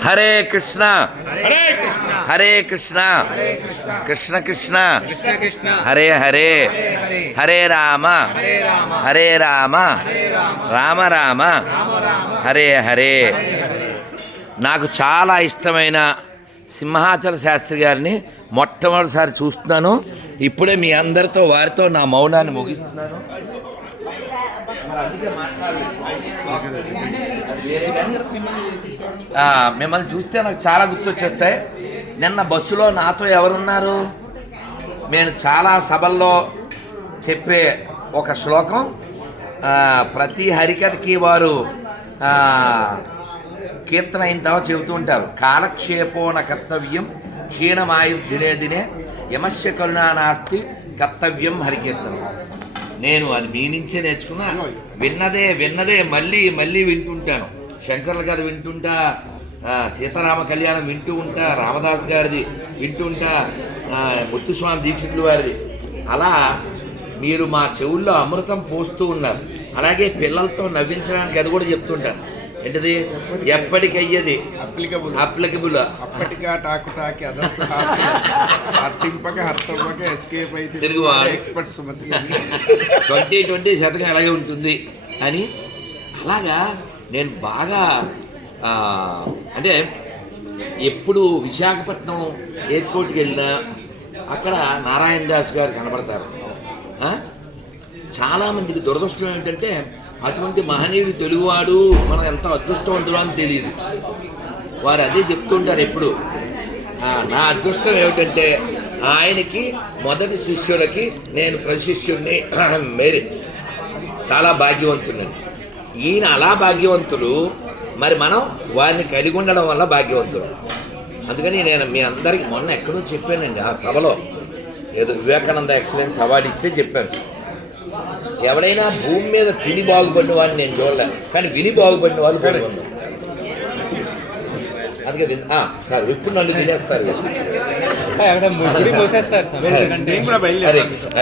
హరే కృష్ణ. హరే కృష్ణ. హరే కృష్ణ. కృష్ణ. కృష్ణ కృష్ణ. కృష్ణ హరే హరే. హరే రామ. హరే రామ. రామ. రామ. హరే హరే. నాకు చాలా ఇష్టమైన సింహాచల శాస్త్రి గారిని మొట్టమొదటిసారి చూస్తున్నాను. ఇప్పుడే మీ అందరితో వారితో నా మౌనాన్ని ముగిస్తున్నాను. మిమ్మల్ని చూస్తే నాకు చాలా గుర్తొచ్చేస్తాయి. నిన్న బస్సులో నాతో ఎవరున్నారు? నేను చాలా సభల్లో చెప్పే ఒక శ్లోకం. ప్రతి హరికథకి వారు కీర్తన అయిన తర్వాత చెబుతూ ఉంటారు. కాలక్షేపోన కర్తవ్యం క్షీణమాయు దినే దినే యమస్య కరుణా నాస్తి కర్తవ్యం హరికీర్తనం. నేను అది మీ నుంచే నేర్చుకున్నా. విన్నదే విన్నదే మళ్ళీ మళ్ళీ వింటుంటాను. శంకర్ల కథ వింటుంటా సీతారామ కళ్యాణం వింటూ ఉంటా రామదాస్ గారిది వింటుంటా ముత్తుస్వామి దీక్షితులు వారిది. అలా మీరు మా చెవుల్లో అమృతం పోస్తూ ఉన్నారు. అలాగే పిల్లలతో నవ్వించడానికి అది కూడా చెప్తుంటాను. ఏంటిది? ఎప్పటికయ్యేది? అప్లికబుల్. అప్లికబుల్. అప్పటికా టాకు టాకి అదర్స్ ఎస్కేప్ అయితే తెలుగువాడు. ఎక్స్పర్ట్ సుమతి ట్వంటీ ట్వంటీ శతకం అలాగే ఉంటుంది? అని అలాగా నేను బాగా అంటే ఎప్పుడు విశాఖపట్నం ఎయిర్పోర్ట్కి వెళ్ళినా అక్కడ నారాయణ దాస్ గారు కనబడతారు? చాలామందికి దురదృష్టం ఏంటంటే అటువంటి మహనీయుడు తెలుగువాడు మనం ఎంత అదృష్టవంతుడు అని తెలియదు. వారు అదే చెప్తుంటారు ఎప్పుడు. నా అదృష్టం ఏమిటంటే ఆయనకి మొదటి శిష్యులకి నేను ప్రశిష్యుణ్ణి మేరీ. చాలా భాగ్యవంతుడిని ఈయన అలా భాగ్యవంతులు మరి మనం వారిని కలిగి ఉండడం వల్ల భాగ్యవంతులు అందుకని నేను మీ అందరికి మొన్న ఎక్కడో చెప్పానండి ఆ సభలో. ఏదో వివేకానంద ఎక్సలెన్స్ అవార్డు ఇస్తే చెప్పాను. ఎవడైనా భూమి మీద తిని బాగుపడిన వాడిని నేను చూడలేను కానీ విని బాగుపడిన వాళ్ళు బాగుపడదు అందుకే సార్ ఇప్పుడు నన్ను తినేస్తారు